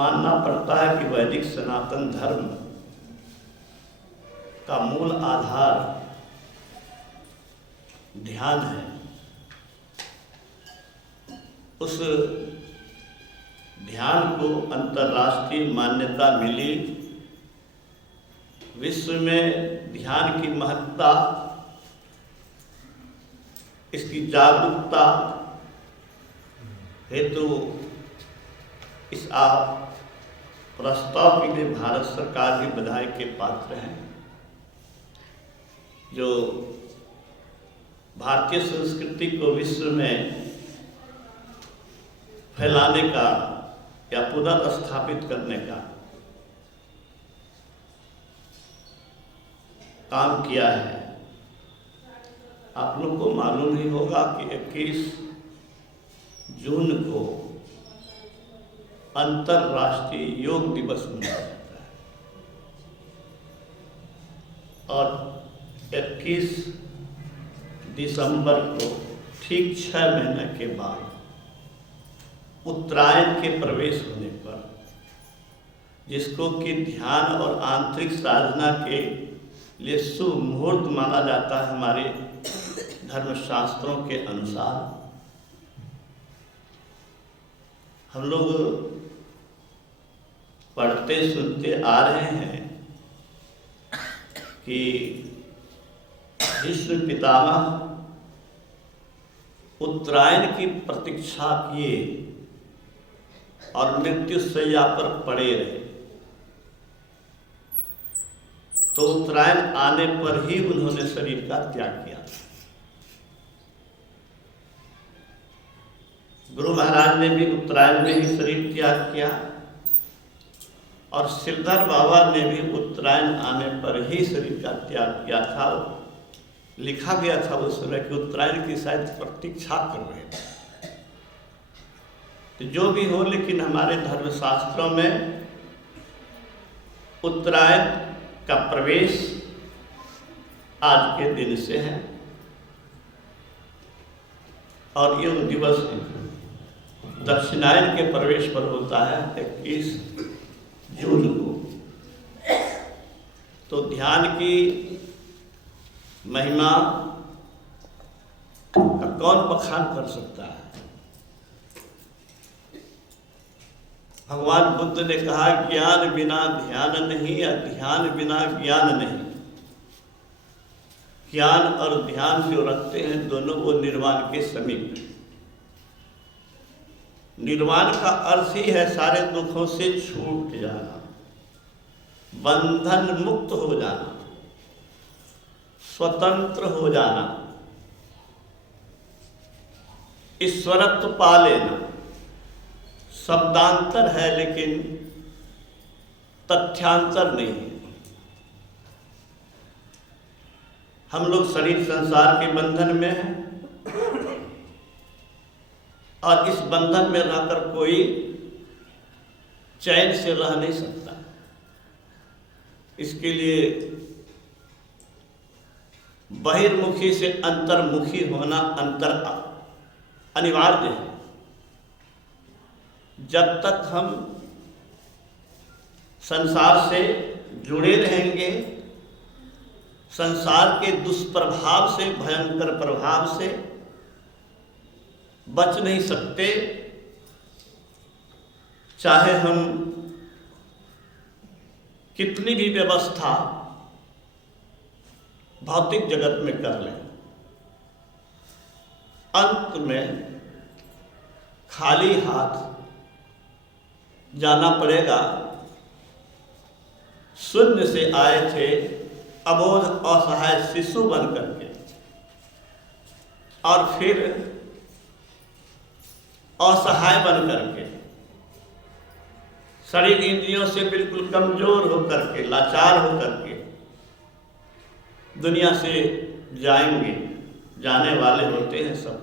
मानना पड़ता है कि वैदिक सनातन धर्म का मूल आधार ध्यान है। उस ध्यान को अंतर्राष्ट्रीय मान्यता मिली। विश्व में ध्यान की महत्ता, इसकी जागरूकता हेतु इस आप प्रस्ताव के लिए भारत सरकार की बधाई के पात्र हैं, जो भारतीय संस्कृति को विश्व में फैलाने का या पुनर्स्थापित करने का काम किया है। आप लोग को मालूम ही होगा कि 21 जून को अंतर्राष्ट्रीय योग दिवस मनाया जाता है और 21 दिसंबर को ठीक 6 महीने के बाद उत्तरायण के प्रवेश होने पर, जिसको कि ध्यान और आंतरिक साधना के लिए शुभ मुहूर्त माना जाता है हमारे धर्मशास्त्रों के अनुसार, हम लोग पढ़ते सुनते आ रहे हैं कि विश्व पितामह उत्तरायण की प्रतीक्षा किए और मृत्युशैया पर पड़े रहे, तो उत्तरायण आने पर ही उन्होंने शरीर का त्याग किया। गुरु महाराज ने भी उत्तरायण में ही शरीर त्याग किया और सिरधर बाबा ने भी उत्तरायण आने पर ही शरीर का त्याग किया था। लिखा गया था उस समय कि उत्तरायण की शायद प्रतीक्षा कर रहे थे। तो जो भी हो, लेकिन हमारे धर्मशास्त्रों में उत्तरायण का प्रवेश आज के दिन से है और योग दिवस दक्षिणायन के प्रवेश पर होता है 21 जून को। तो ध्यान की महिमा का कौन बखान कर सकता है। भगवान बुद्ध ने कहा, ज्ञान बिना ध्यान नहीं या ध्यान बिना ज्ञान नहीं। ज्ञान और ध्यान जो रखते हैं दोनों वो निर्वाण के समीप है। निर्वाण का अर्थ ही है सारे दुखों से छूट जाना, बंधन मुक्त हो जाना, स्वतंत्र हो जाना, ईश्वरत्व पा लेना। शब्दांतर है लेकिन तथ्यांतर नहीं है। हम लोग शरीर संसार के बंधन में हैं और इस बंधन में रहकर कोई चैन से रह नहीं सकता। इसके लिए बहिर्मुखी से अंतर्मुखी होना अनिवार्य है। जब तक हम संसार से जुड़े रहेंगे, संसार के दुष्प्रभाव से, भयंकर प्रभाव से बच नहीं सकते। चाहे हम कितनी भी व्यवस्था भौतिक जगत में कर लें, अंत में खाली हाथ जाना पड़ेगा। शून्य से आए थे अबोध असहाय शिशु बन करके, और फिर असहाय बन करके, शरीर इंद्रियों से बिल्कुल कमजोर होकर के, लाचार होकर के दुनिया से जाएंगे। जाने वाले होते हैं सब।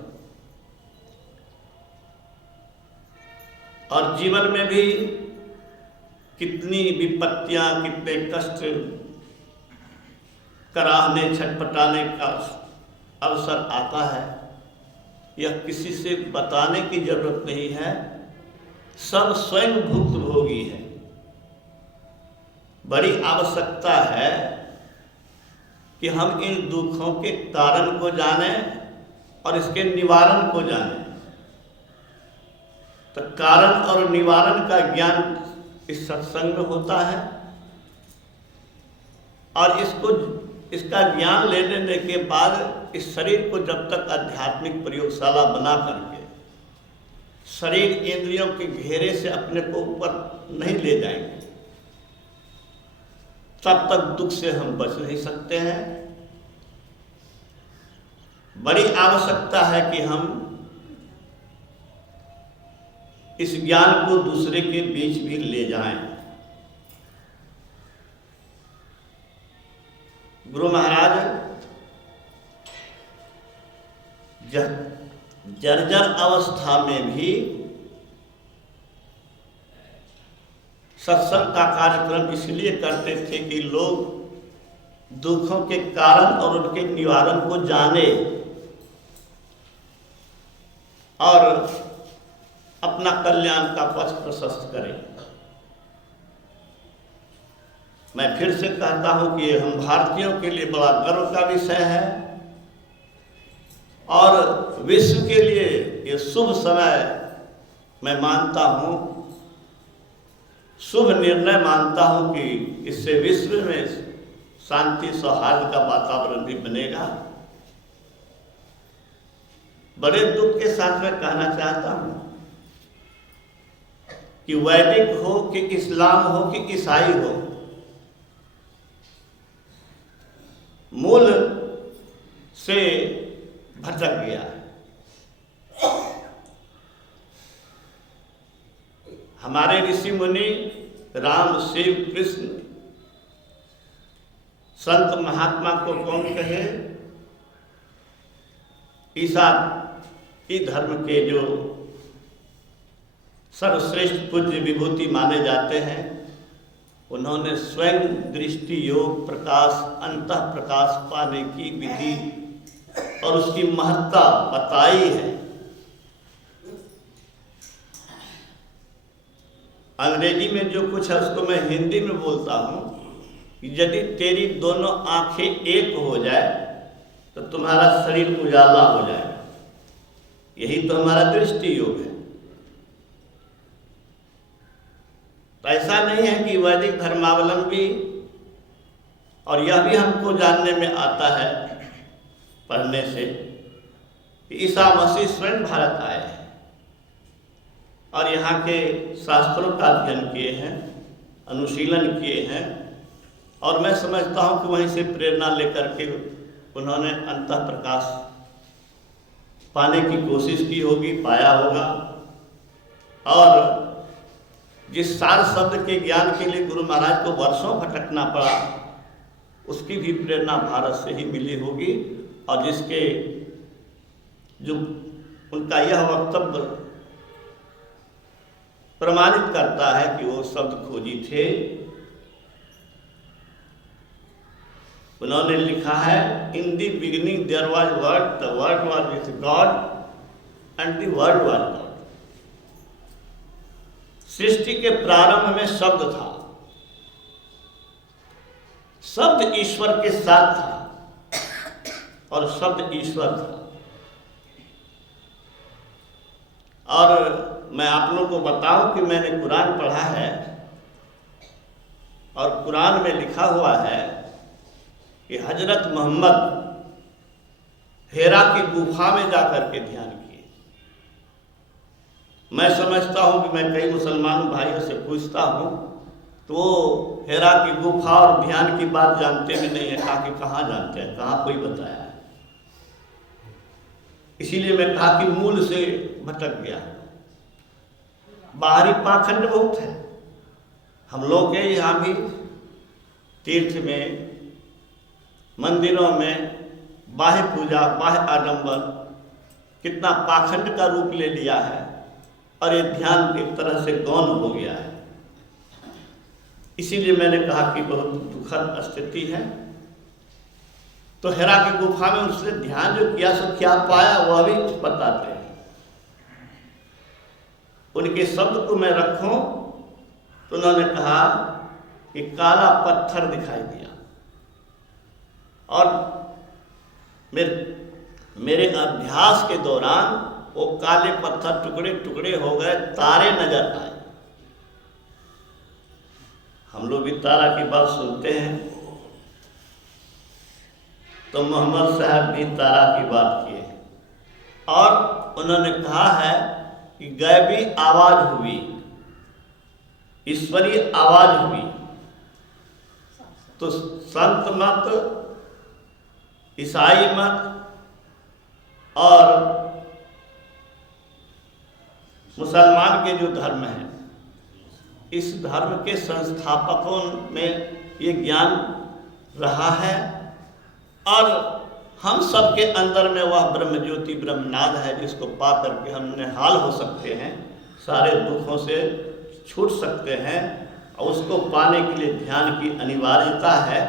और जीवन में भी कितनी विपत्तियां, कितने कष्ट कराहने, छटपटाने का अवसर आता है, यह किसी से बताने की जरूरत नहीं है। सब स्वयं भुक्तभोगी है। बड़ी आवश्यकता है कि हम इन दुखों के कारण को जानें और इसके निवारण को जानें। तो कारण और निवारण का ज्ञान इस सत्संग में होता है, और इसका ज्ञान लेने के बाद इस शरीर को जब तक आध्यात्मिक प्रयोगशाला बना करके शरीर इंद्रियों के घेरे से अपने को ऊपर नहीं ले जाएंगे, तब तक दुख से हम बच नहीं सकते हैं। बड़ी आवश्यकता है कि हम इस ज्ञान को दूसरे के बीच भी ले जाएं। गुरु महाराज जर्जर अवस्था में भी सत्संग का कार्यक्रम इसलिए करते थे कि लोग दुखों के कारण और उनके निवारण को जाने और अपना कल्याण का पथ प्रशस्त करें। मैं फिर से कहता हूं कि हम भारतीयों के लिए बड़ा गर्व का विषय है और विश्व के लिए ये शुभ समय मैं मानता हूं, शुभ निर्णय मानता हूं कि इससे विश्व में शांति सौहार्द का वातावरण भी बनेगा। बड़े दुख के साथ मैं कहना चाहता हूं कि वैदिक हो कि इस्लाम हो कि ईसाई हो, मूल से भटक गया है। हमारे ऋषि मुनि राम, शिव, कृष्ण, संत महात्मा को कौन कहे, ईसाई धर्म के जो सर्वश्रेष्ठ पूज्य विभूति माने जाते हैं, उन्होंने स्वयं दृष्टि, योग, प्रकाश, अंतः प्रकाश पाने की विधि और उसकी महत्ता बताई है। अंग्रेजी में जो कुछ है उसको मैं हिंदी में बोलता हूं कि यदि तेरी दोनों आंखें एक हो जाए तो तुम्हारा शरीर उजाला हो जाएगा। यही तो हमारा दृष्टि योग है। तो ऐसा नहीं है कि वैदिक धर्मावलंबी, और यह भी हमको जानने में आता है पढ़ने से, ईसा मसीह स्वयं भारत आए हैं और यहाँ के शास्त्रों का अध्ययन किए हैं, अनुशीलन किए हैं, और मैं समझता हूँ कि वहीं से प्रेरणा लेकर के उन्होंने अंतः प्रकाश पाने की कोशिश की होगी, पाया होगा। और जिस सार शब्द के ज्ञान के लिए गुरु महाराज को वर्षों भटकना पड़ा, उसकी भी प्रेरणा भारत से ही मिली होगी, और जिसके जो उनका यह वक्तव्य प्रमाणित करता है कि वो शब्द खोजी थे। उन्होंने लिखा है, in the beginning there was word, the word was with God and the word was God. सृष्टि के प्रारंभ में शब्द था, शब्द ईश्वर के साथ था और शब्द ईश्वर था। और मैं आप लोगों को बताऊं कि मैंने कुरान पढ़ा है और कुरान में लिखा हुआ है कि हजरत मोहम्मद हेरा की गुफा में जाकर के ध्यान किए। मैं समझता हूं कि मैं कई मुसलमान भाइयों से पूछता हूं तो वो हेरा की गुफा और ध्यान की बात जानते भी नहीं है। कहा कि कहाँ जानते हैं, कहाँ कोई बताया है। इसीलिए मैं कहा कि मूल से भटक गया। बाहरी पाखंड बहुत है। हम लोग के यहाँ भी तीर्थ में, मंदिरों में बाह्य पूजा, बाह्य आडंबर कितना पाखंड का रूप ले लिया है और ये ध्यान एक तरह से गौण हो गया है। इसीलिए मैंने कहा कि बहुत दुखद स्थिति है। तो हेरा की गुफा में उसने ध्यान जो किया सो क्या पाया वह भी बताते हैं। उनके शब्द को मैं रखूं तो उन्होंने कहा कि काला पत्थर दिखाई दिया और मेरे अभ्यास के दौरान वो काले पत्थर टुकड़े टुकड़े हो गए, तारे नजर आए। हम लोग भी तारा की बात सुनते हैं, तो मोहम्मद साहब भी तारा की बात किए और उन्होंने कहा है कि गैबी आवाज हुई, ईश्वरीय आवाज हुई। तो संत मत, ईसाई मत और मुसलमान के जो धर्म है, इस धर्म के संस्थापकों में ये ज्ञान रहा है और हम सबके अंदर में वह ब्रह्म ज्योति ब्रह्मनाद है, जिसको पा करके हम निहाल हो सकते हैं, सारे दुखों से छूट सकते हैं। और उसको पाने के लिए ध्यान की अनिवार्यता है।